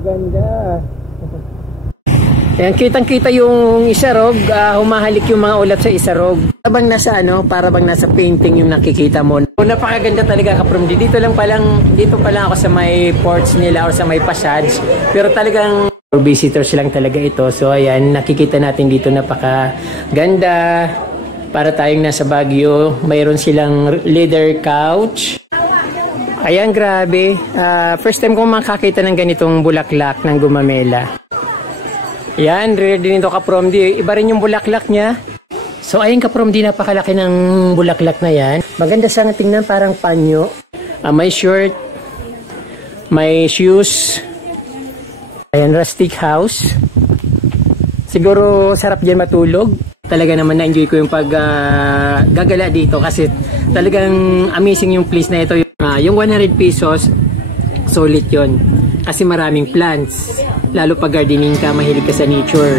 ganda. Ayan, kitang-kita yung Isarog, humahalik yung mga ulap sa Isarog. Para bang nasa para bang nasa painting yung nakikita mo. Napakaganda talaga Kapromdi. Dito pa lang ako sa may ports nila or sa may passage. Pero talagang visitors lang talaga ito. So ayan, nakikita natin dito napakaganda. Para tayong nasa Baguio, mayroon silang leather couch. Ayan, grabe. First time kong makakita ng ganitong bulaklak ng gumamela. Yan, ready nito Kapromdi. Iba rin yung bulaklak niya. So ayun Kapromdi, napakalaki ng bulaklak na yan. Maganda siyang tingnan, parang panyo. May shirt, may shoes. Ayan, rustic house. Siguro sarap dyan matulog. Talaga naman na-enjoy ko yung gagala dito kasi talagang amazing yung place na ito. Yung 100 pesos, solid yun. Kasi maraming plants. Lalo pag gardening ka, mahilig ka sa nature.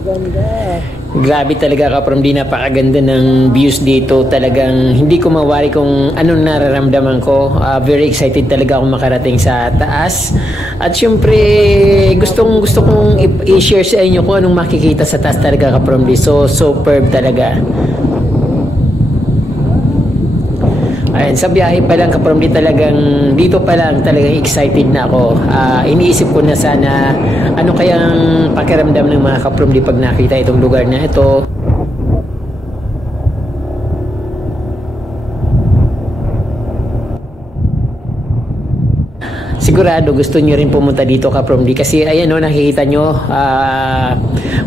Ganda. Grabe talaga Kapromdi, napakaganda ng views dito. Talagang hindi ko mawari kung anong nararamdaman ko. Very excited talaga akong makarating sa taas. At syempre, gusto kong i-share sa inyo kung anong makikita sa taas talaga Kapromdi. So, superb talaga. Ayan, sa biyahe pa lang Kapromdi, dito pa lang talagang excited na ako. Iniisip ko na sana ano kayang pakiramdam ng mga Kapromdi pag nakita itong lugar na ito. Sigurado gusto nyo rin pumunta dito Kapromdi kasi ayan nakikita nyo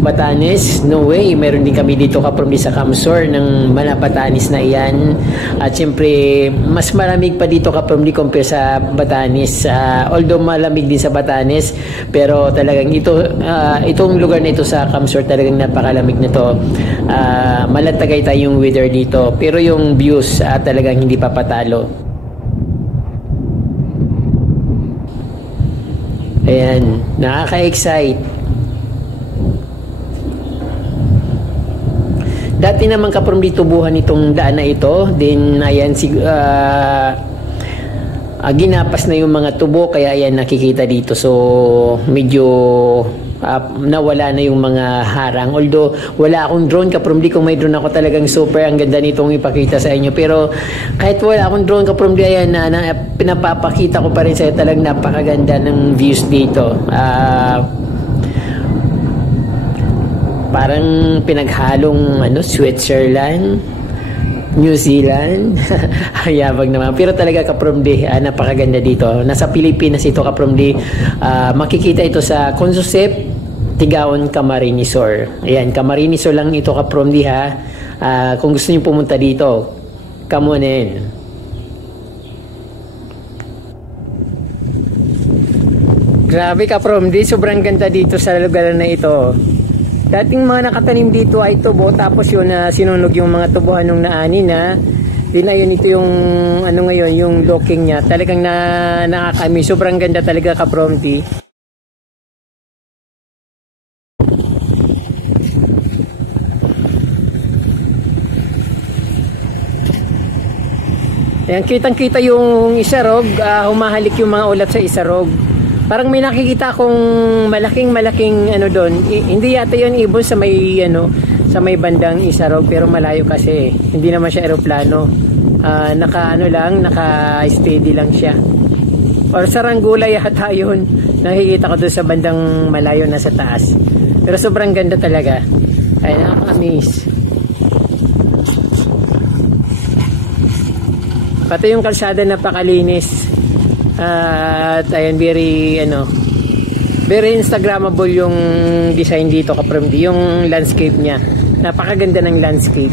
Batanes, no way, meron din kami dito Kapromdi sa Camsor ng Batanes na iyan. At syempre mas malamig pa dito Kapromdi compare sa Batanes, although malamig din sa Batanes, pero talagang itong lugar na ito sa Camsor talagang napakalamig na to. Malatagay tayong weather dito, pero yung views talagang hindi pa patalo. Ayan, nakaka-excite. Dati naman Kapromdi tubuhan itong daan na ito. Then ayan, ginapas na yung mga tubo, kaya ayan nakikita dito. So medyo nawala na yung mga harang. Although wala akong drone Kapromdi, kung may drone ako talagang super ang ganda nitong ipakita sa inyo. Pero kahit wala akong drone Kapromdi, ayan pinapapakita ko pa rin sa inyo, talagang napakaganda ng views dito. Parang pinaghalong Switzerland, New Zealand. Hayabag naman. Pero talaga Kapromdi, napakaganda dito. Nasa Pilipinas ito Kapromdi. Makikita ito sa Consusep, Tigaon, Camarines Sur. Ayan, Camarines Sur lang ito Kapromdi ha. Kung gusto niyo pumunta dito, come on in. Grabe Kapromdi, sobrang ganda dito sa lugar na ito. Dating mga nakatanim dito ay tubo, tapos yun sinunog yung mga tubuhan nung naani na. Din ayun, ito yung ngayon, yung looking niya. Talagang nakakami, sobrang ganda talaga Kapromdi. Ayan, kitang-kita yung Isarog, humahalik yung mga ulap sa Isarog. Parang may nakikita akong malaking doon. Hindi yata yun ibon sa may sa may bandang Isarog, pero malayo kasi. Hindi naman siya eroplano. Naka-steady lang siya. Or Saranggola yata yun. Nakikita ko doon sa bandang malayo na sa taas. Pero sobrang ganda talaga. Ay, nakaka-amaze. Pati yung kalsada napakalinis. At ayan, very Instagrammable yung design dito Kapromdi, yung landscape niya. Napakaganda ng landscape.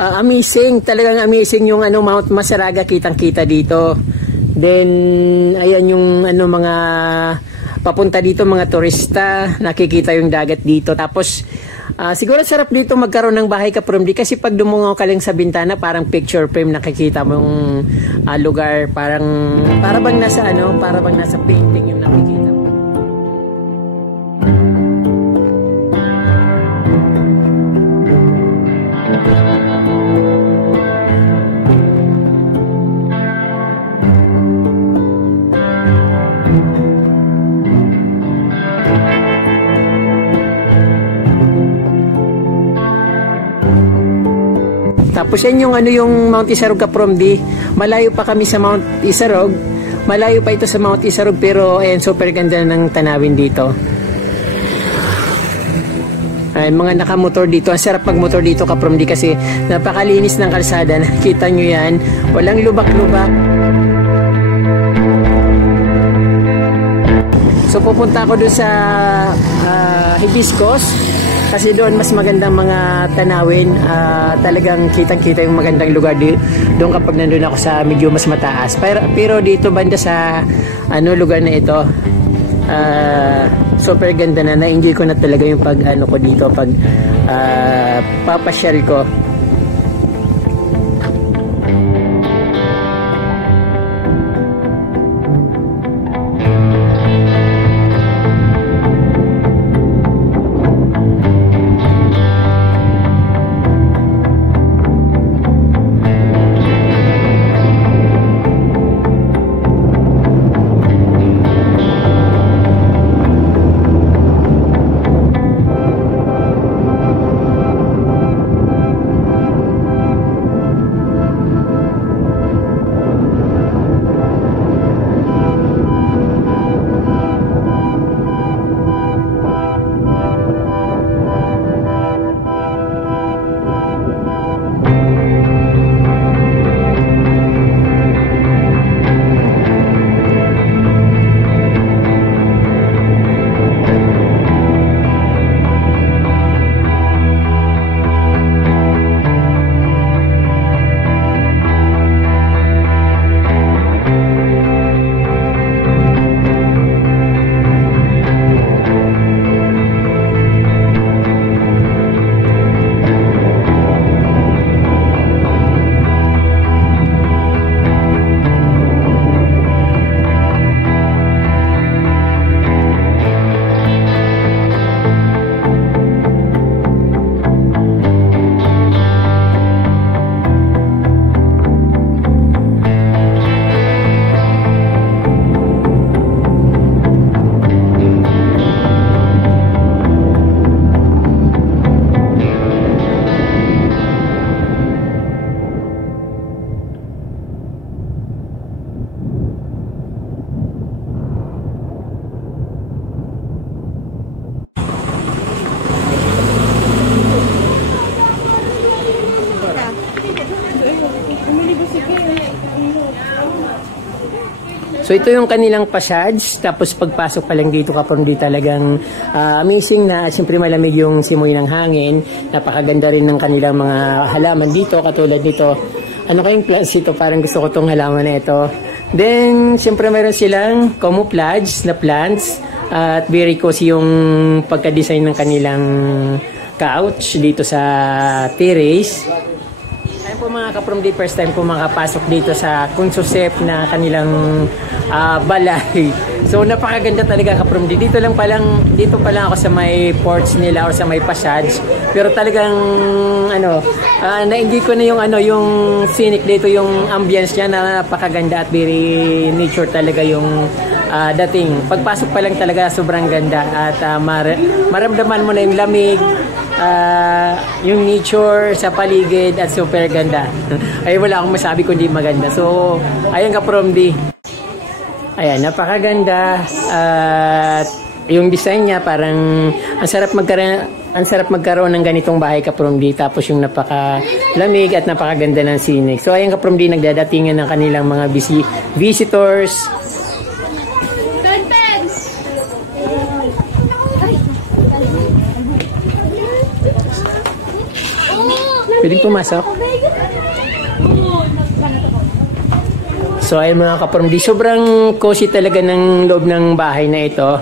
amazing, talagang amazing yung ano, Mount Masaraga, kitang-kita dito. Then ayan yung ano, mga papunta dito mga turista, nakikita yung dagat dito. Tapos siguro sarap dito magkaroon ng bahay ka from di, kasi pag dumungaw ka lang sa bintana, parang picture frame nakikita mo yung lugar, para bang nasa ano, para bang nasa painting yung nakikita mo. Tapos yan yung ano, yung Mount Isarog Kapromdi. Malayo pa kami sa Mount Isarog. Malayo pa ito sa Mount Isarog, pero ayan, super ganda ng tanawin dito. Ay, mga nakamotor dito. Ang sarap magmotor dito Kapromdi kasi napakalinis ng kalsada. Nakita nyo yan. Walang lubak-lubak. So pupunta ako doon sa Hibiscos. Kasi doon mas magandang mga tanawin, talagang kitang-kita yung magandang lugar doon kapag nandun ako sa medyo mas mataas. Pero dito banda sa ano lugar na ito, super ganda na. Na-enjoy ko na talaga yung pag ano ko dito, pag papasyal ko. So ito yung kanilang passage, tapos pagpasok pa lang dito Kapromdi, talagang amazing na, siyempre malamig yung simoy ng hangin, napakaganda rin ng kanilang mga halaman dito, katulad nito. Ano kayong plants ito? Parang gusto ko tong halaman na ito. Then siyempre mayroon silang camouflage na plants, at very cozy yung pagka-design ng kanilang couch dito sa terrace. Ayun po mga Kapromdi, first time po makapasok dito sa Kunsosep na kanilang balay. So napakaganda talaga Kapromdi. Dito pa lang ako sa may porch nila or sa may passage. Pero talagang ano, na-enjoy ko na yung ano, yung scenic dito, yung ambience niya, na napakaganda at very nature talaga yung dating. Pagpasok pa lang talaga sobrang ganda at maramdaman mo na yung lamig, yung nature sa paligid at super ganda. Ay wala akong masabi kundi maganda. So ayan Kapromdi. Ayan, napakaganda at yung design niya parang ang sarap magkaroon ng ganitong bahay Kapromdi, tapos yung napakalamig at napakaganda ng scenic. So ayan Kapromdi, nagdadatingan ng kanilang mga visitors. Pwedeng pumasok? So ay mga kapromdi, sobrang cozy talaga ng loob ng bahay na ito.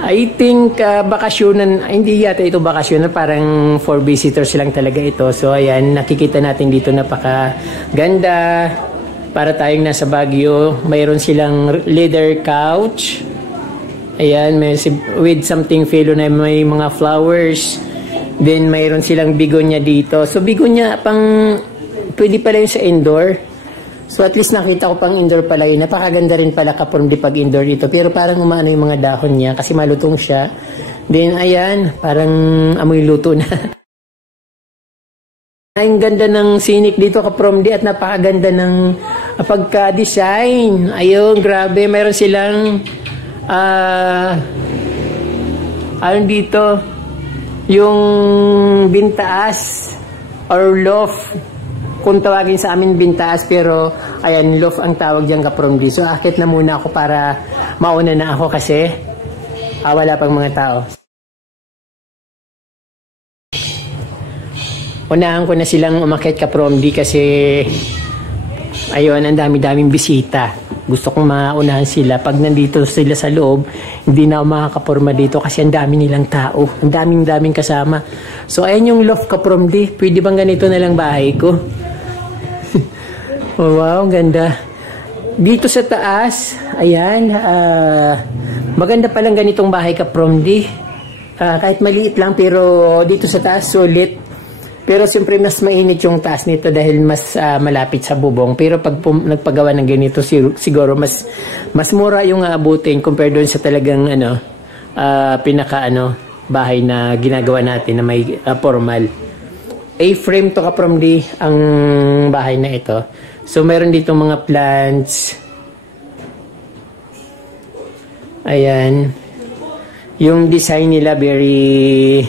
I think bakasyonan, hindi yata ito bakasyonan, parang for visitors lang talaga ito. So ayan, nakikita natin dito napakaganda. Para tayong nasa Baguio, mayroon silang leather couch. Ayan, with something filo na may mga flowers. Then mayroon silang bigonya dito. So bigonya pwede pala yun sa indoor. So at least nakita ko pang indoor pala yun. Napakaganda rin pala kapromdi pag indoor dito. Pero parang umaano yung mga dahon niya kasi malutong siya. Then ayan, parang amoy luto na. Ang ganda ng scenic dito kapromdi at napakaganda ng pagka-design. Ayun, grabe. Meron silang ano dito, yung bintaas or loft. Kung tawagin sa amin bintaas, pero ayan, loft ang tawag dyan kapromdi. So akit na muna ako para mauna na ako kasi wala pang mga tao. Unahan ko na silang umakyat kapromdi kasi ayun, ang dami-daming bisita. Gusto kong maunahan sila. Pag nandito sila sa loob, hindi na ako makakaporma dito kasi ang dami nilang tao. Ang daming kasama. So ayan yung loft kapromdi. Pwede bang ganito na lang bahay ko? Oh, wow, ganda. Dito sa taas, ayan, maganda palang ganitong bahay kapromdi. Kahit maliit lang, pero dito sa taas, sulit. Pero siyempre mas mainit yung taas nito dahil mas malapit sa bubong. Pero pag nagpagawa ng ganito, siguro mas mura yung aabutin compare doon sa talagang bahay na ginagawa natin na may formal. A-frame to kapromdi ang bahay na ito. So meron dito mga plants. Ayan. Yung design nila very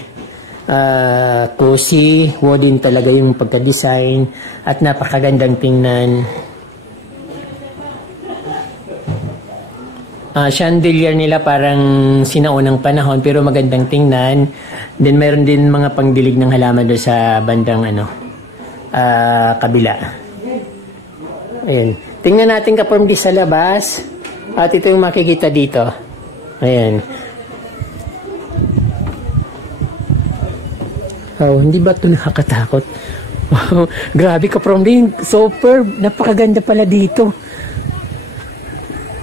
cozy, wooden talaga yung pagka-design at napakagandang tingnan. Chandelier nila parang sinaunang panahon pero magandang tingnan. Then meron din mga pangdilig ng halaman doon sa bandang kabila. Ayan. Tingnan natin kapromdi sa labas at ito yung makikita dito. Ayan. Oh, hindi ba ito nakakatakot? Wow, grabe kapromdi, super, napakaganda pala dito.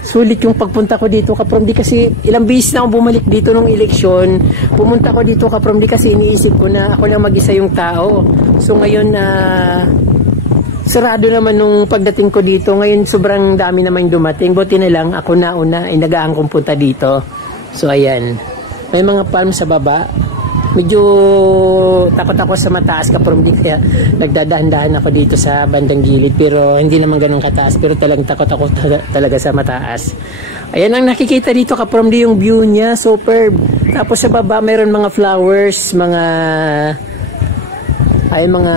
Sulit yung pagpunta ko dito kapromdi kasi ilang beses na ako bumalik dito nung eleksyon. Pumunta ko dito kapromdi kasi iniisip ko na ako lang mag-isa yung tao. So ngayon sarado naman nung pagdating ko dito. Ngayon sobrang dami naman dumating. Buti na lang ako nauna, inagaan kong punta dito. So ayan, may mga palm sa baba. Medyo takot ako sa mataas kapromdi kaya nagdadahan-dahan ako dito sa bandang gilid pero hindi naman ganun kataas pero talagang takot ako talaga sa mataas. Ayan ang nakikita dito kapromdi, yung view niya superb. Tapos sa baba mayroon mga flowers, mga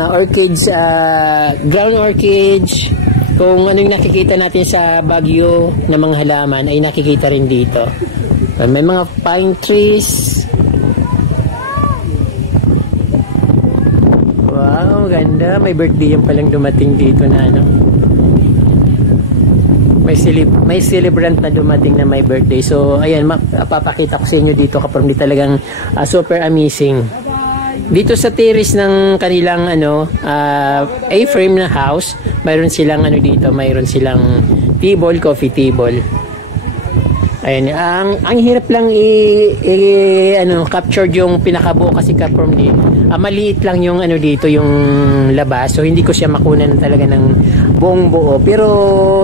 orchids, ground orchids. Kung ano yung nakikita natin sa Baguio na mga halaman ay nakikita rin dito. May mga pine trees. Wow, ganda. May birthday yung palang dumating dito na may celebrant na dumating na may birthday. So, ayan, papakita ko sa inyo dito kapromdi talagang super amazing. Dito sa terrace ng kanilang A-frame na house, mayroon silang dito, mayroon silang table, coffee table. Ayan, ang hirap lang capture yung pinakabuo kasi kapromdi. Maliit lang yung dito yung labas. So hindi ko siya makunan talaga ng buong buo. Pero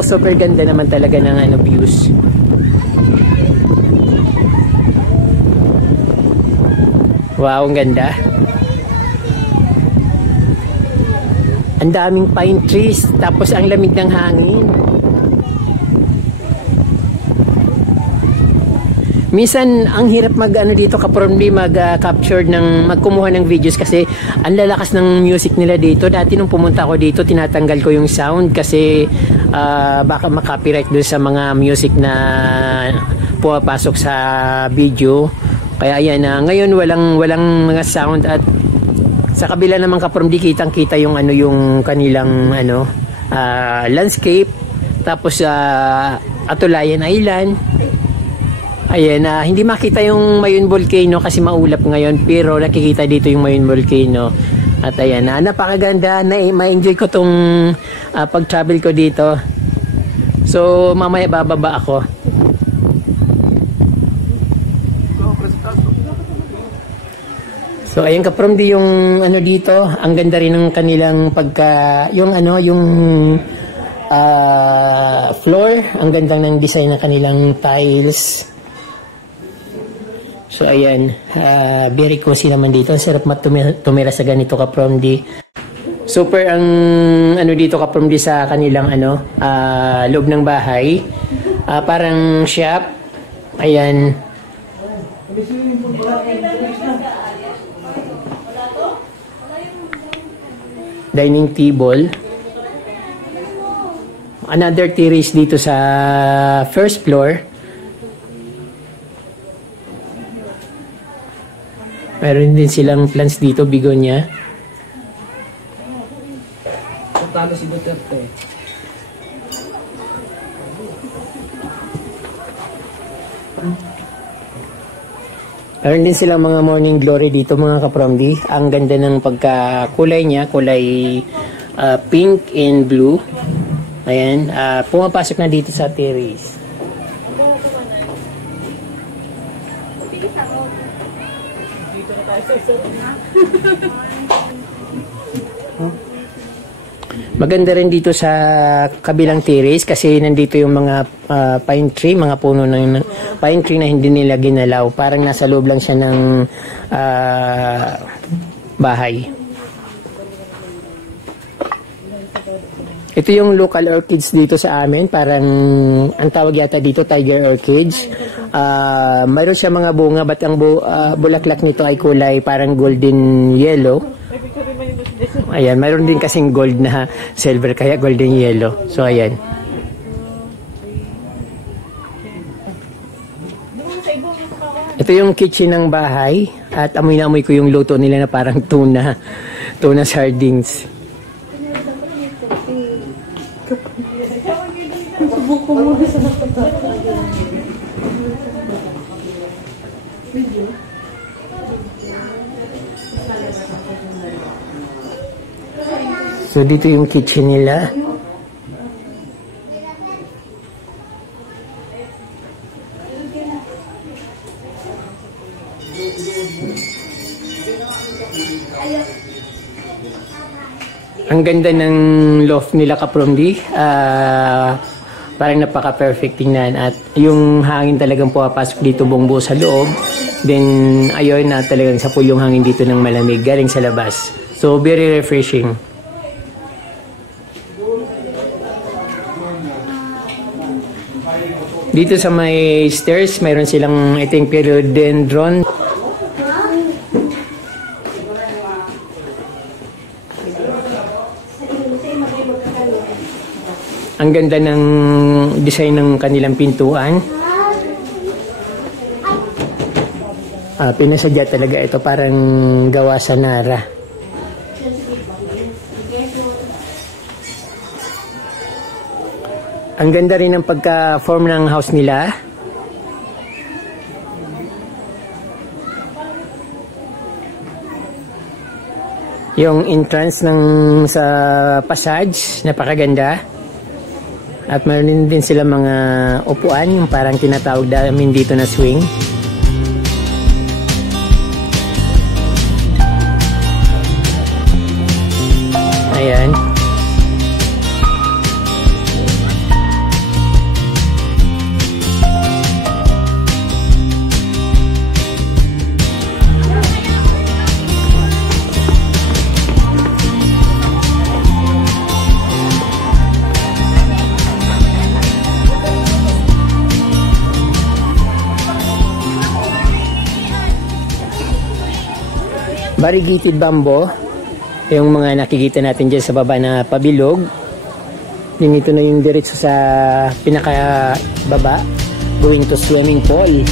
super ganda naman talaga ng views. Wow, ang ganda. Ang daming pine trees tapos ang lamig ng hangin. Minsan ang hirap dito kapromdi mag-capture magkumuha ng videos kasi ang lalakas ng music nila dito. Dati nung pumunta ako dito tinatanggal ko yung sound kasi baka makopyright doon sa mga music na pumapasok sa video. Kaya ayan ngayon walang mga sound at sa kabila naman kapromdi kitang-kita yung yung kanilang landscape. Tapos Atulayan Island. Ayan, hindi makita yung Mayon Volcano kasi maulap ngayon, pero nakikita dito yung Mayon Volcano. At ayan, napakaganda, ma-enjoy ko tong pag-travel ko dito. So mamaya bababa ako. So ayan ka-promdi yung ano dito, ang ganda rin ng kanilang yung floor, ang ganda ng design ng kanilang tiles. So ayan, very cozy naman dito. Sarap tumira sa ganito ka-promdi. Super ang ano dito ka-promdi sa kanilang loob ng bahay. Parang shop. Ayan. Dining table. Another terrace dito sa first floor. Meron din silang plants dito, bigonya. Talo si Duterte. Meron din silang mga morning glory dito, mga ka-promdi. Ang ganda ng pagkakulay niya, kulay pink and blue. Ayan, pumapasok na dito sa terrace. Maganda rin dito sa kabilang terrace kasi nandito yung mga pine tree, mga puno ng pine tree na hindi nila ginalaw. Parang nasa loob lang siya ng bahay. Ito yung local orchids dito sa amin. Parang ang tawag yata dito tiger orchids. Mayroon siya mga bunga, but ang bulaklak nito ay kulay parang golden yellow. Ayan, mayroon din kasing gold na silver, kaya golden yellow. So ayan. Ito yung kitchen ng bahay at amoy na amoy ko yung luto nila na parang tuna sardines. So dito yung kitchen nila. Ang ganda ng loft nila ka-promdi. Parang napaka-perfect tingnan at yung hangin talagang pumapasok dito buong buo sa loob. Then ayun na talagang sapo yung hangin dito ng malamig galing sa labas. So very refreshing. Dito sa may stairs, mayroon silang iting philodendron. Ang ganda ng design ng kanilang pintuan. Pinasadya talaga ito, parang gawa sa Nara. Ang ganda rin ng pagka-form ng house nila. Yung entrance sa passage, napakaganda. At meron din sila mga upuan, yung parang tinatawag namin dito na swing. Ayan. Variegated bamboo, yung mga nakikita natin dyan sa baba na pabilog. Yung ito na yung diretso sa pinaka baba, going to swimming pool.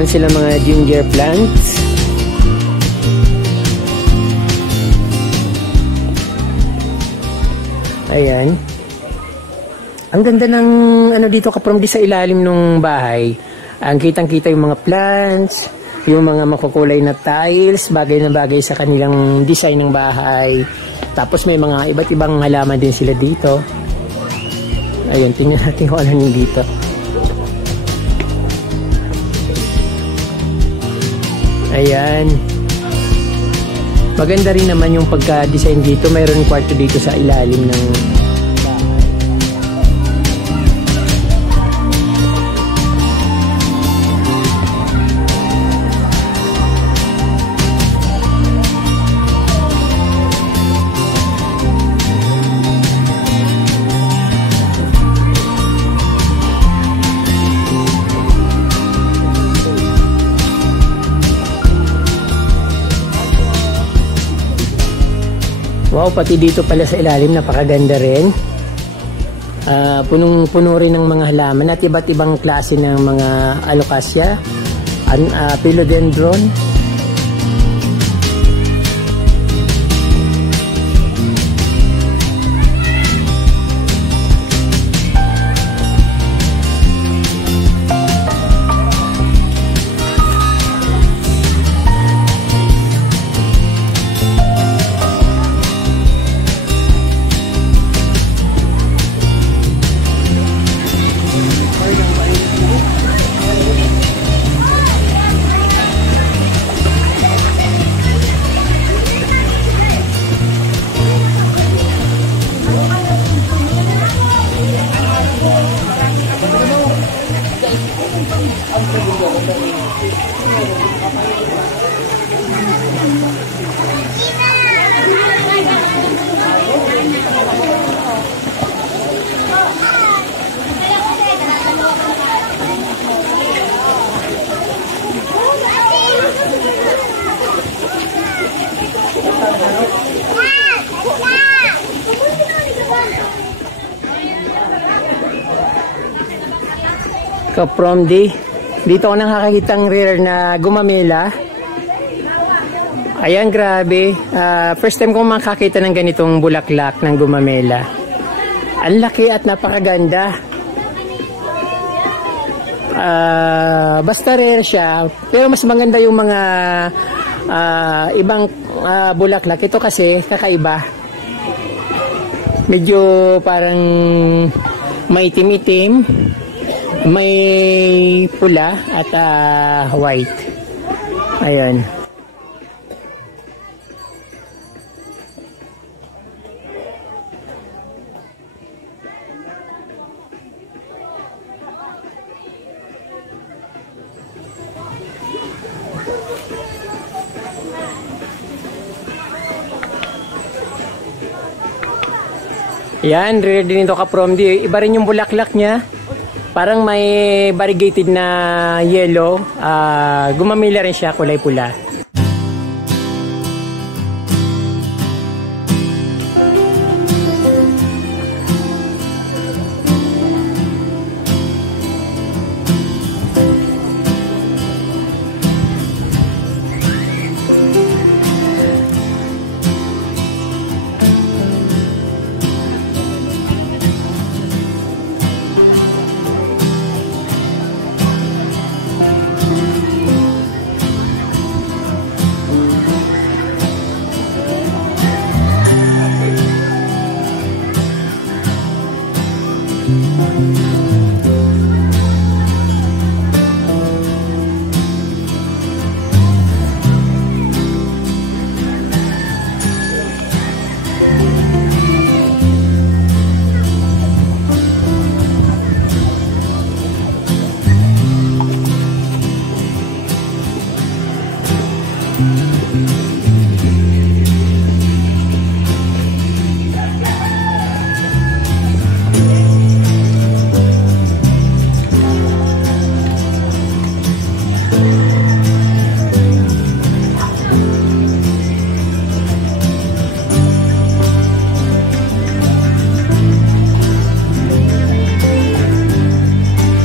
Meron silang mga ginger plants. Ayan. Ang ganda ng ano dito kaprom di sa ilalim ng bahay. Ang kitang-kita yung mga plants, yung mga makukulay na tiles, bagay na bagay sa kanilang design ng bahay. Tapos may mga iba't ibang halaman din sila dito. Ayun, tingnan natin kung ano yung dito. Ayan. Maganda rin naman yung pagka-design dito. Mayroon kwarto dito sa ilalim ng bahay. Wow, pati dito pala sa ilalim, napakaganda rin. Punong-puno rin ng mga halaman at iba't ibang klase ng mga alocasia, philodendron. From dito ako nakakitang rare na gumamela. Ayan, grabe. First time kong makakita ng ganitong bulaklak ng gumamela. Ang laki at napakaganda. Basta rare siya, pero mas maganda yung mga ibang bulaklak. Ito kasi kakaiba. Medyo parang maitim-itim. May pula at white. Ayan. Yan, rare din ito kaprom. Iba rin yung bulaklak niya. Parang may variegated na yellow. Gumamila rin siya, kulay pula.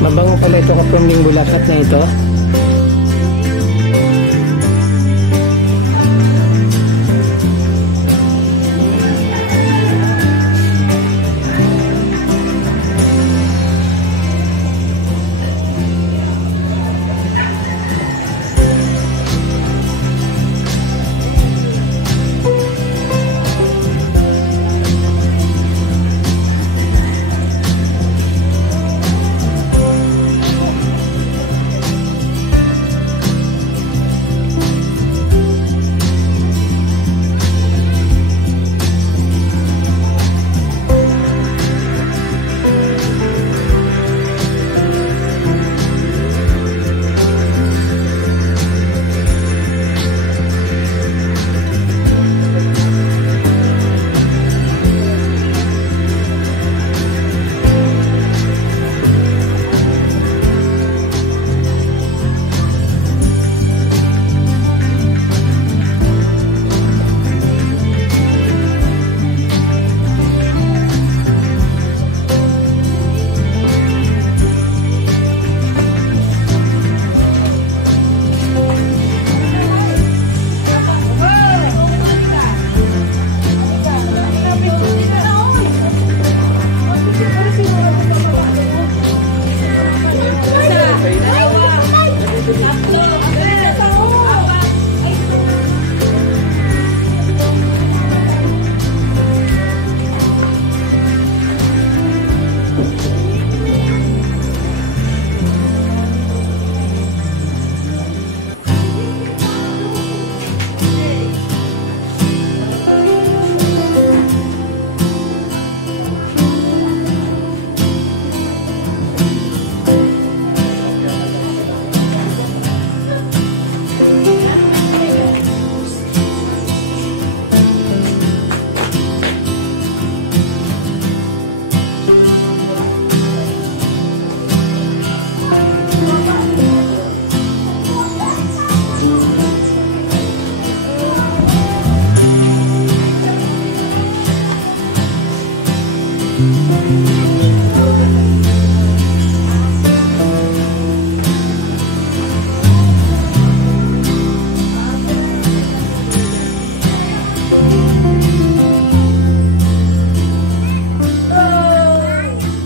Mabango pala ito kapag yung bulakat na ito.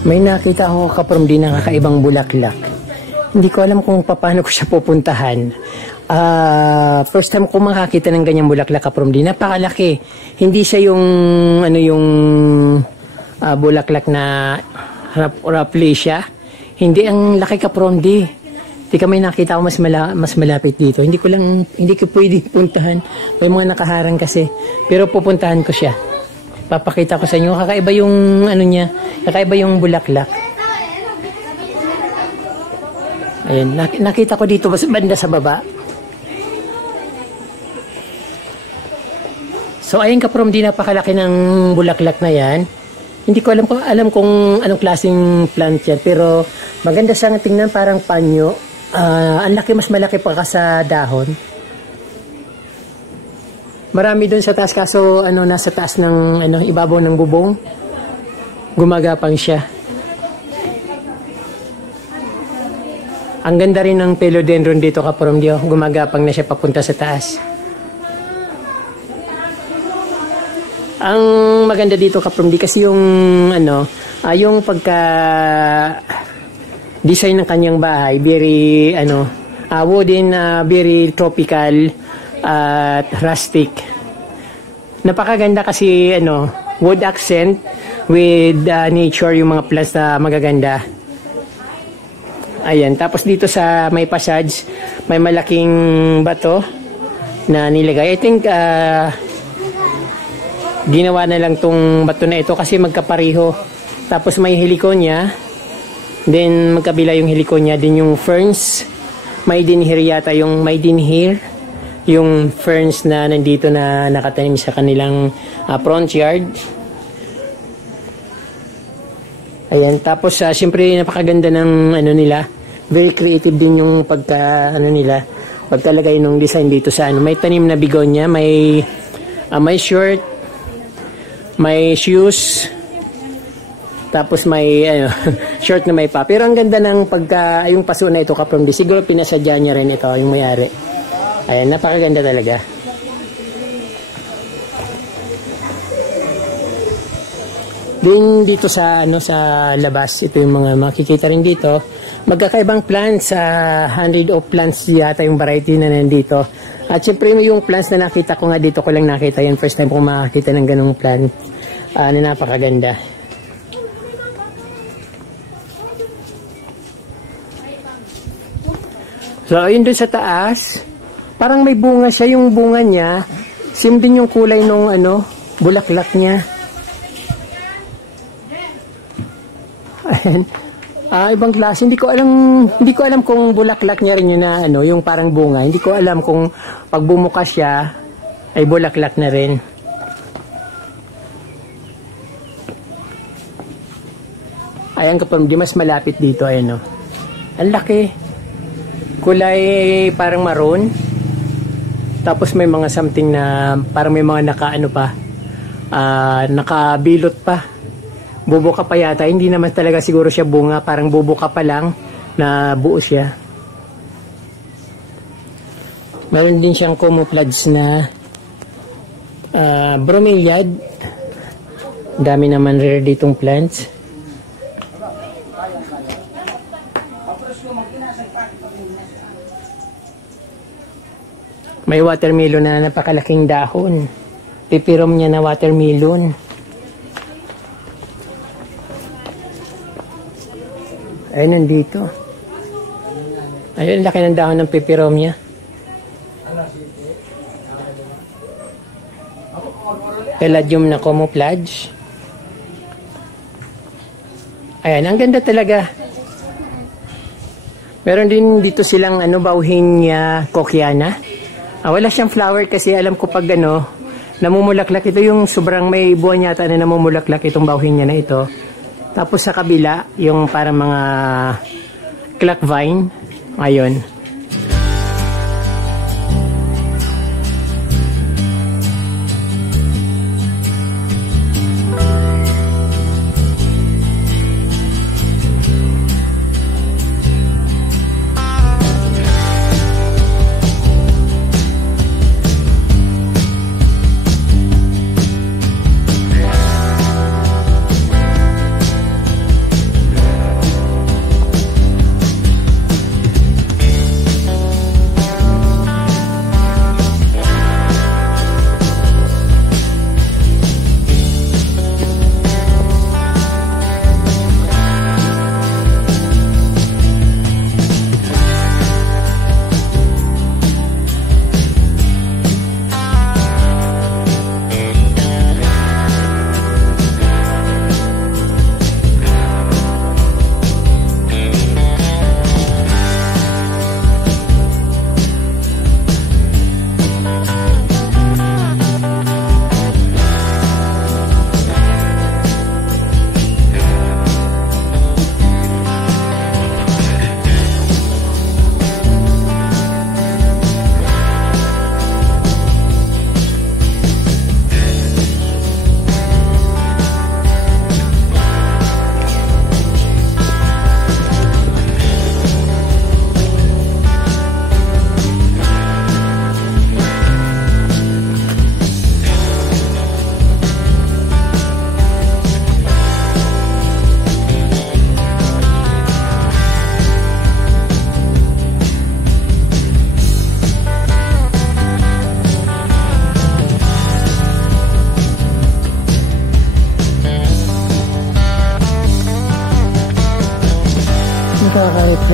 May nakita ako kaprom din ng kakaibang bulaklak. Hindi ko alam kung paano ko siya pupuntahan. First time ko makakita ng ganyang bulaklak kaprom din. Napakalaki. Hindi siya yung bulaklak na rafflesia. Hindi, ang laki kaprom di. Hindi ka may nakita ko mas malapit dito. Hindi ko pwede puntahan. May mga nakaharang kasi. Pero pupuntahan ko siya. Papakita ko sa inyo. Kakaiba yung niya. Kakaiba yung bulaklak. Ayan, nakita ko dito banda sa baba. So ayun kaprom di, napakalaki ng bulaklak na yan. Hindi ko alam kung anong klaseng plant yan, pero maganda siyang tingnan, parang panyo. Ang laki, mas malaki pa ka sa dahon. Marami doon sa taas, kaso nasa taas ng ibabaw ng bubong. Gumagapang siya. Ang ganda rin ng philodendron dito kaprom di, gumagapang na siya papunta sa taas. Ang maganda dito kaprom di kasi yung yung pagka design ng kanyang bahay, very wooden, very tropical at rustic. Napakaganda kasi wood accent with nature, yung mga plants na magaganda. Ayan, tapos dito sa may passage, may malaking bato na nilagay. I think ginawa na lang tong bato na ito kasi magkapariho. Tapos may helikonya, then magkabila yung helikonya, din yung ferns. May dinhir yata, may dinhir, yung ferns na nandito na nakatanim sa kanilang front yard. Ayan, tapos siyempre napakaganda ng nila. Very creative din yung nila, pagkalagay ng design dito sa may tanim na bigonya, may shirt, may shoes, tapos may short na may pa. Pero ang ganda ng yung paso na ito kaprom di. Siguro pinasadya niya rin ito, yung may-ari. Ayan, napakaganda talaga. Din dito sa labas, ito yung mga makikita rin dito. Magkakaibang plants, 100 of plants yata yung variety na nandito. At syempre yung plants na nakita ko nga dito, ko lang nakita yan. First time ko makakita ng ganung plant na napakaganda. So ayun dun sa taas, parang may bunga siya, yung bunga niya. Same din yung kulay nung bulaklak niya. Ayan. Ibang klase. Hindi ko alam kung bulaklak niya rin yun na yung parang bunga. Hindi ko alam kung pag bumuka siya ay bulaklak na rin. Ayan kapag di mas malapit dito, ayan ang laki. Kulay parang maroon. Tapos may mga something na parang may mga nakabilot pa. Bubuka pa yata, hindi naman talaga siguro siya bunga, parang bubuka pa lang na buo siya. Meron din siyang camouflage na bromeliad. Dami naman rare ditong plants. May watermelon na napakalaking dahon. Pipirom niya na watermelon. Ayun, nandito. Ayun, laki ng dahon ng pipirom niya. Palladium na camouflage. Ayan, ang ganda talaga. Meron din dito silang Bauhinia coquiana. Wala siyang flower kasi alam ko pag namumulaklak ito, yung sobrang may buwan yata na namumulaklak itong Bauhinia na ito. Tapos sa kabila, yung parang mga clock vine. Ayun.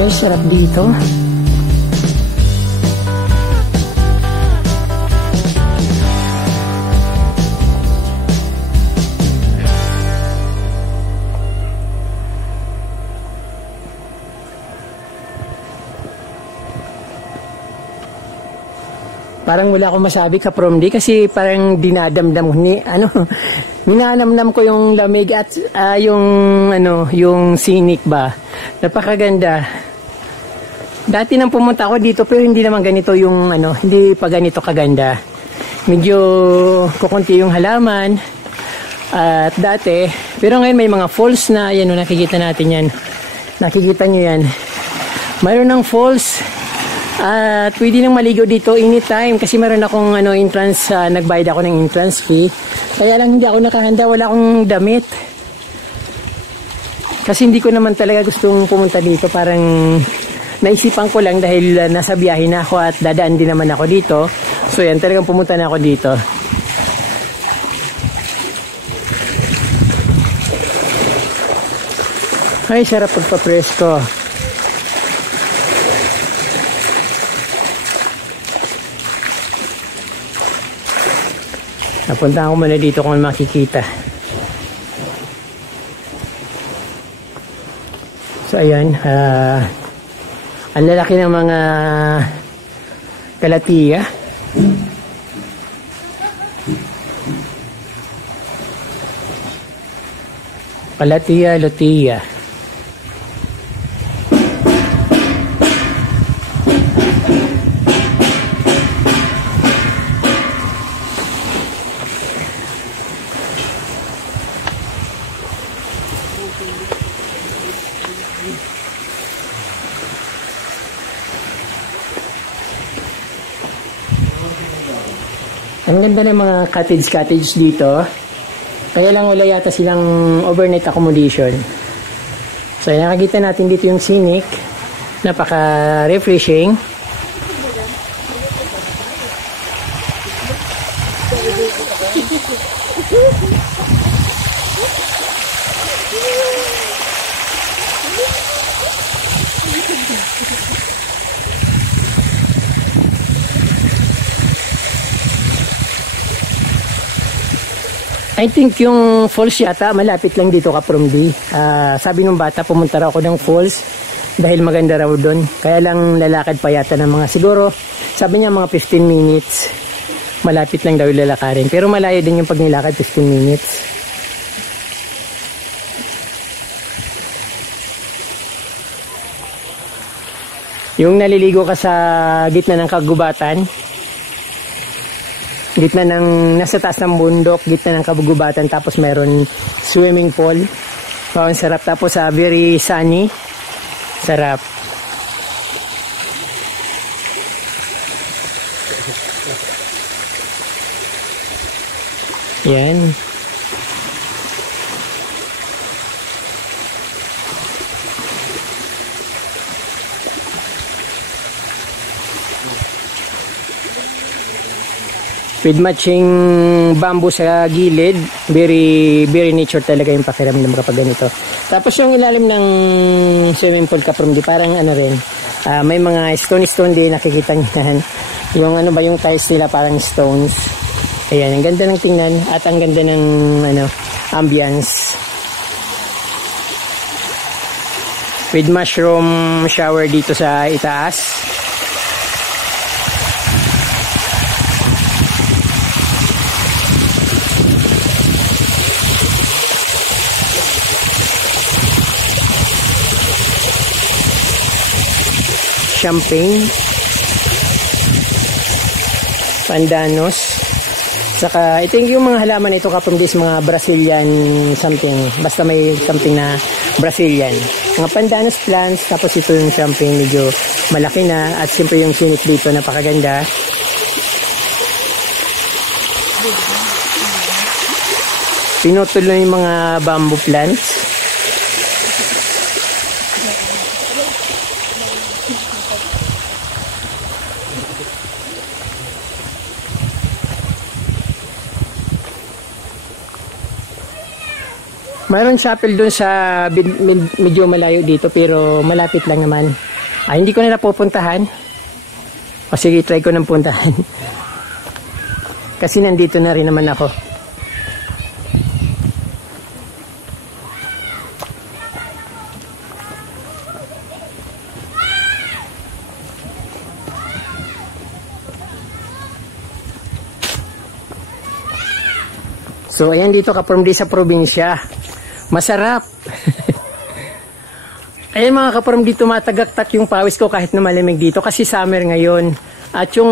Ay, sarap dito. Parang wala akong masabi ka from di kasi parang dinadamdam ni minanamnam ko yung lamig at yung scenic ba. Napakaganda. Dati nang pumunta ako dito pero hindi naman ganito yung hindi pa ganito kaganda. Medyo kukunti yung halaman at dati pero ngayon may mga falls na yan nakikita natin yan. Nakikita niyo yan. Mayroon ng falls. At pwede nang maligo dito anytime kasi meron akong entrance, nagbayad ako ng entrance fee. Kaya lang hindi ako nakahanda, wala akong damit. Kasi hindi ko naman talaga gustong pumunta dito, parang naisipan ko lang dahil nasa biyahe na ako at dadaan din naman ako dito. So yan, talagang pumunta na ako dito. Ay, sarap pagpapresko. Napunta ako muna dito kung makikita. So ayan, ang lalaki ng mga kalatiya. Kalatiya, lotiya. Ang ganda ng mga cottage dito. Kaya lang wala yata silang overnight accommodation. So nakikita natin dito yung scenic. Napaka-refreshing. I think yung falls yata malapit lang dito ka from D. Sabi ng bata pumunta raw ako ng falls dahil maganda raw doon. Kaya lang lalakad pa yata ng mga siguro sabi niya mga 15 minutes. Malapit lang daw yung lalakarin. Pero malayo din yung pag nilakad 15 minutes. Yung naliligo ka sa gitna ng kagubatan. Gitna ng, nasa taas ng bundok, gitna ng kabugubatan, tapos meron swimming pool. Wow, ang sarap. Tapos very sunny. Sarap. Yan. With matching bamboo sa gilid, very nature talaga yung pakiramdam kapag ganito. Tapos yung ilalim ng swimming pool kaprom di parang rin, may mga stone din nakikita niyan. Yung yung tiles nila parang stones. Ayan, ang ganda ng tingnan at ang ganda ng ambience. With mushroom shower dito sa itaas. Champagne, pandanos, saka I think yung mga halaman ito kapag this mga Brazilian something, basta may something na Brazilian, mga pandanos plants, tapos ito yung champagne medyo malaki na at siyempre yung scenic dito napakaganda. Pinutol na yung mga bamboo plants. Mayroon chapel doon sa medyo malayo dito pero malapit lang naman. Hindi ko na napupuntahan. O sige, try ko nang puntahan. Kasi nandito na rin naman ako. So, ayan dito ka-from sa probinsya. Masarap. Ayan mga ka-from dito, matagaktak yung pawis ko kahit na malamig dito kasi summer ngayon. At yung,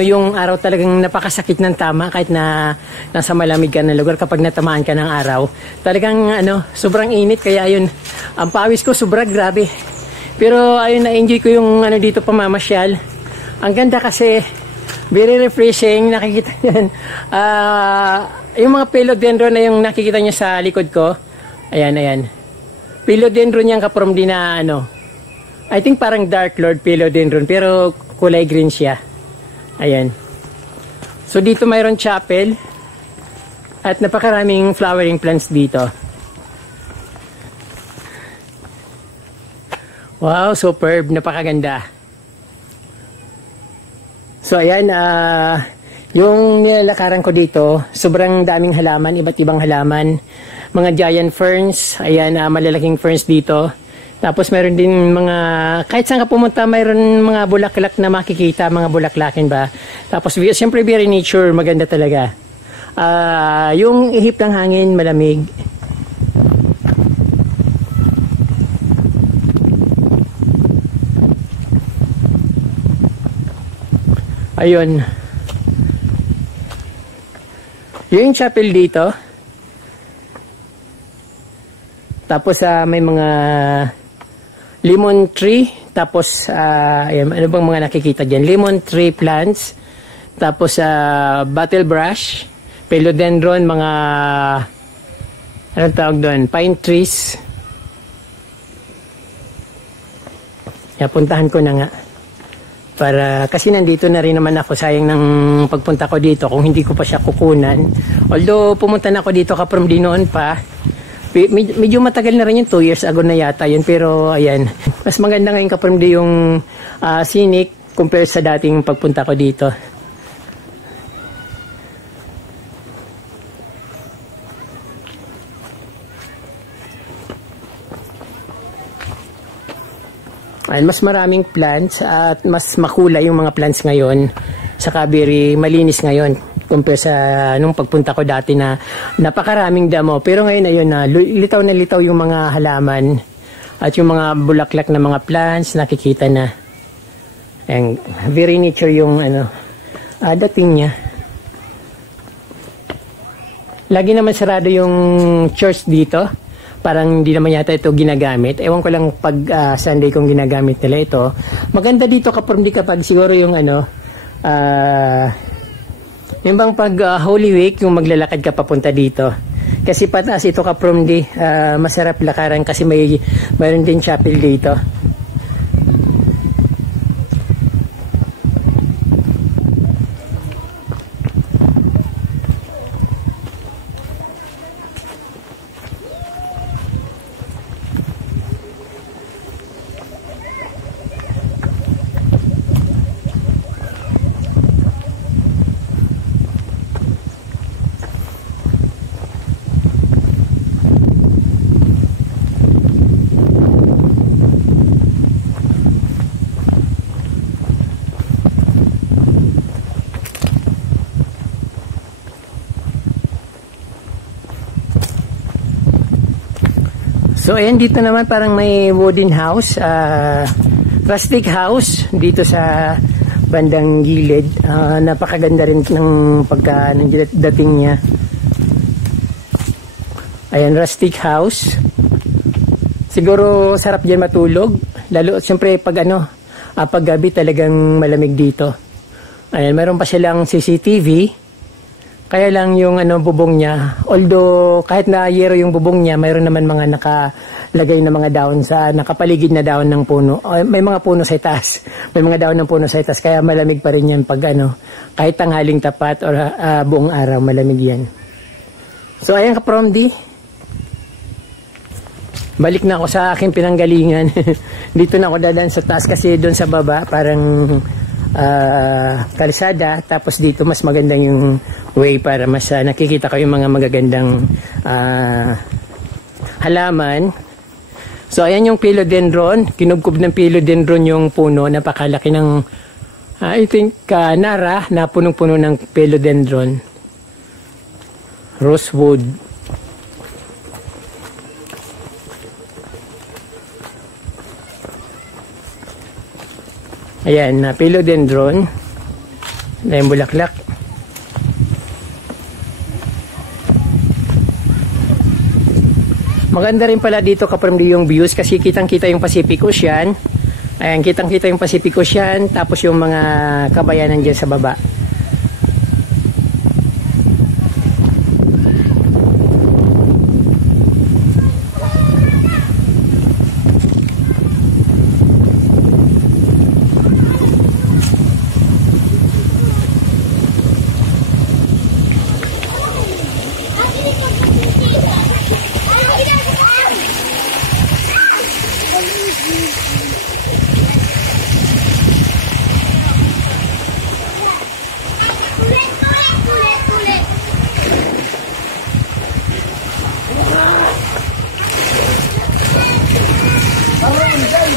yung araw talagang napakasakit ng tama kahit na nasa malamig ka na lugar kapag natamaan ka ng araw. Talagang, sobrang init kaya yun, ang pawis ko sobrang grabe. Pero ayun, na-enjoy ko yung dito pamamasyal. Ang ganda kasi, very refreshing, nakikita yan. Yung mga philodendron na yung nakikita nyo sa likod ko. Ayan. Philodendron yung ka-from din na I think parang Dark Lord philodendron pero kulay green siya. Ayan. So dito mayroon chapel at napakaraming flowering plants dito. Wow, superb, napakaganda. So ayan, yung nilalakaran ko dito, sobrang daming halaman, iba't ibang halaman. Mga giant ferns, ayan, malalaking ferns dito. Tapos meron din mga, kahit saan ka pumunta, mayroon mga bulaklak na makikita, mga bulaklakin ba. Tapos siyempre very nature, maganda talaga. Yung ihip ng hangin, malamig. Ayun. Yung chapel dito. Tapos may mga lemon tree. Tapos ayan, ano bang mga nakikita dyan? Lemon tree plants. Tapos bottle brush. Philodendron, mga anong tawag doon? Pine trees. Kaya puntahan ko na nga. Kasi nandito na rin naman ako, sayang ng pagpunta ko dito kung hindi ko pa siya kukunan. Although pumunta na ako dito ka-from din noon pa. Medyo matagal na rin yun, 2 years ago na yata yun. Pero ayan, mas maganda ngayon ka-from din yung scenic compare sa dating pagpunta ko dito. Ayan, mas maraming plants at mas makulay yung mga plants ngayon. Saka very malinis ngayon compare sa nung pagpunta ko dati na napakaraming damo. Pero ngayon ayun na litaw na litaw yung mga halaman at yung mga bulaklak na mga plants nakikita na. And very nature yung dating niya. Lagi naman sarado yung church dito. Parang hindi naman yata ito ginagamit. Ewan ko lang pag Sunday kung ginagamit nila ito. Maganda dito ka-from di kapag siguro yung yung bang pag Holy Week, yung maglalakad ka papunta dito. Kasi pataas ito ka-from di, masarap lakaran kasi mayroon din chapel dito. So ayan, dito naman parang may wooden house, rustic house dito sa bandang gilid. Napakaganda rin ng dating niya. Ayan, rustic house. Siguro sarap dyan matulog. Lalo siyempre pag pag gabi talagang malamig dito. Ayan, meron pa silang CCTV. Kaya lang yung bubong niya, although kahit na yero yung bubong niya, mayroon naman mga nakalagay na mga dahon sa nakapaligid na dahon ng puno. May mga puno sa itaas. May mga dahon ng puno sa itaas, kaya malamig pa rin yan pag kahit tanghaling tapat or buong araw, malamig yan. So ayan ka-from di. balik na ako sa aking pinanggalingan. Dito na ako dadaan sa taas kasi doon sa baba parang kalsada, tapos dito mas magandang yung way para mas nakikita ko yung mga magagandang halaman. So ayan yung philodendron, kinubkob ng philodendron yung puno, napakalaki ng I think nara na punong-puno ng philodendron, rosewood. Ayan, na philodendron na yung bulaklak. Maganda rin pala dito kapag yung views kasi kitang-kita yung Pacific Ocean. Ayan, kitang-kita yung Pacific Ocean, tapos yung mga kabayanan dyan sa baba.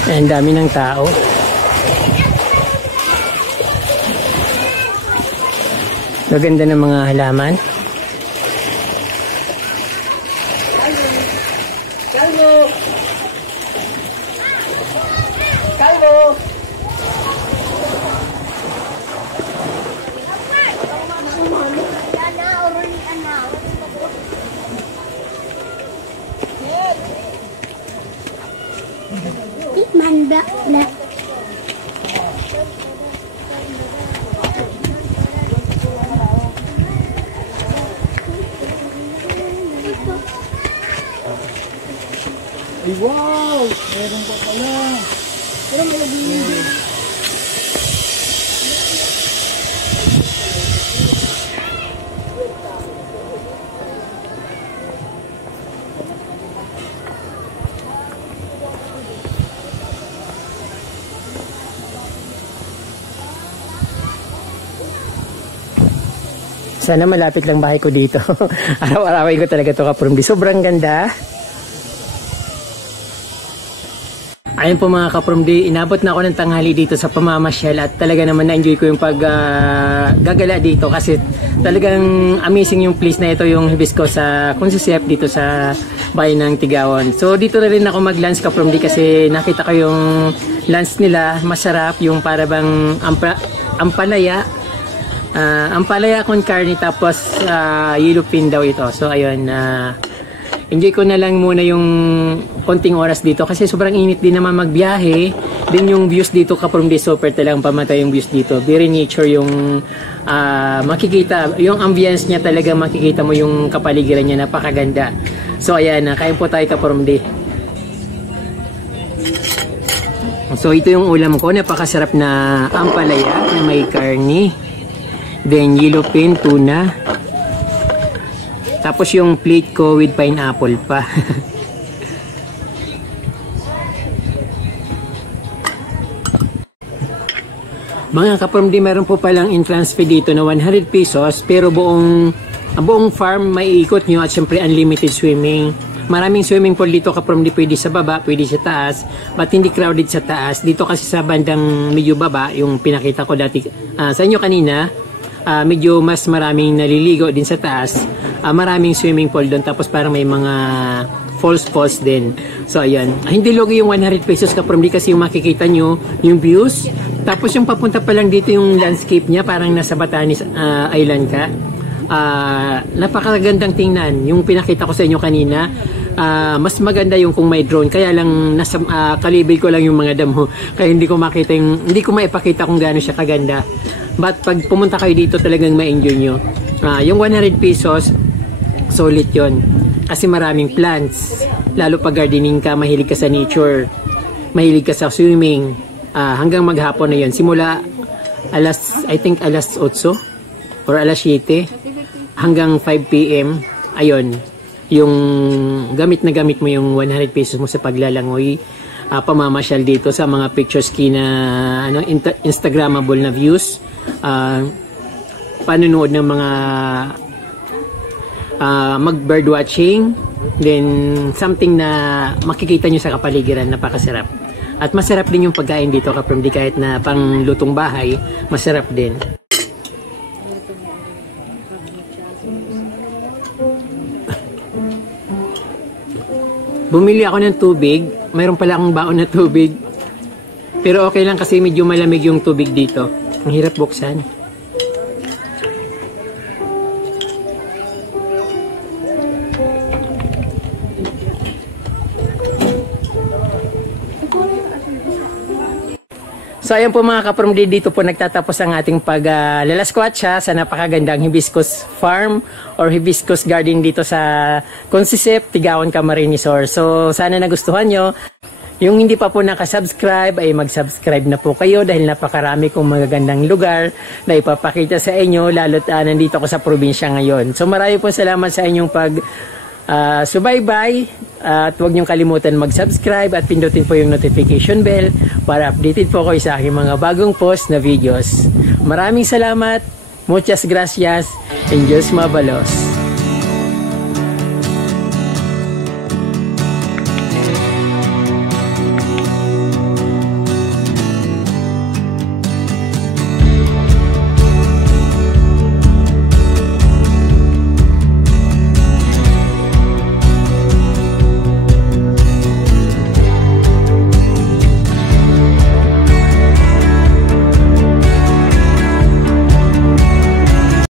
Ang dami ng tao. Maganda ng mga halaman. Calvo! Calvo! Manda na. Ay, wow! Meron pa pala. Pero may naging Sana malapit lang bahay ko dito. Araw-arawin ko talaga ito Kaprumdi. Sobrang ganda. Ayun po mga Kaprumdi, inabot na ako ng tanghali dito sa pamamasyal at talaga naman na-enjoy ko yung paggagala dito kasi talagang amazing yung place na ito, yung Hibisco sa Consisep dito sa bayan ng Tigawon. So dito na rin ako mag-lunch Kaprumdi kasi nakita ko yung lunch nila, masarap yung parabang ampalaya. Ampalaya con carne tapos yellowfin daw ito. So ayun, enjoy ko na lang muna yung konting oras dito kasi sobrang init din naman magbiyahe. Din yung views dito Kaprumdi, super talagang pamatay yung views dito. Very nature yung makikita, yung ambience niya talaga, makikita mo yung kapaligiran niya, napakaganda. So ayan, kain po tayo Kaprumdi. So ito yung ulam ko, napakasarap na ampalaya na may karne. Then yellowfin, tuna. Tapos yung plate ko with pineapple pa. Mga Kaprumdi, meron po palang entrance fee dito na 100 pesos pero buong farm may ikot nyo at syempre unlimited swimming. Maraming swimming pool dito Kaprumdi, pwede sa baba, pwede sa taas, but hindi crowded sa taas. Dito kasi sa bandang medyo baba, yung pinakita ko dati sa inyo kanina, medyo mas maraming naliligo din sa taas. Maraming swimming pool doon, tapos parang may mga falls din. So ayan, hindi logi yung 100 pesos Kaprumdi kasi yung makikita nyo yung views, tapos yung papunta pa lang dito yung landscape niya, parang nasa Batanes Island ka. Napakagandang tingnan yung pinakita ko sa inyo kanina. Mas maganda yung kung may drone, kaya lang nasa kalibig ko lang yung mga damo kaya hindi ko makita hindi ko maipakita kung gaano siya kaganda. But pag pumunta kayo dito talagang ma-enjoy nyo. Yung 100 pesos solid yon kasi maraming plants, lalo pag gardening ka, mahilig ka sa nature, mahilig ka sa swimming, hanggang maghapon na yon, simula I think alas 8 or alas 7 hanggang 5 PM. Ayun, yung gamit na gamit mo yung 100 pesos mo sa paglalangoy, pamamasyal dito sa mga pictures na Instagrammable na views, panunood ng mga mag bird watching, then something na makikita nyo sa kapaligiran, napakasarap. At masarap din yung pagkain dito kapag di kahit na pang lutong bahay, masarap din. Bumili ako ng tubig. Mayroon pala akong baon na tubig. Pero okay lang kasi medyo malamig yung tubig dito. Ang hirap buksan. So ayan po mga kapromdi, dito po nagtatapos ang ating pag-lalaskwatcha sa napakagandang hibiscus farm or hibiscus garden dito sa Consisip, Tigaon, Camarines Sur. So sana nagustuhan nyo. Yung hindi pa po nakasubscribe ay mag-subscribe na po kayo dahil napakarami kong magagandang lugar na ipapakita sa inyo, lalo't nandito ako sa probinsya ngayon. So marami po salamat sa inyong subaybay, at huwag niyong kalimutan mag-subscribe at pindutin po yung notification bell para updated po kayo sa aking mga bagong post na videos. Maraming salamat, muchas gracias, and Diyos mabalos.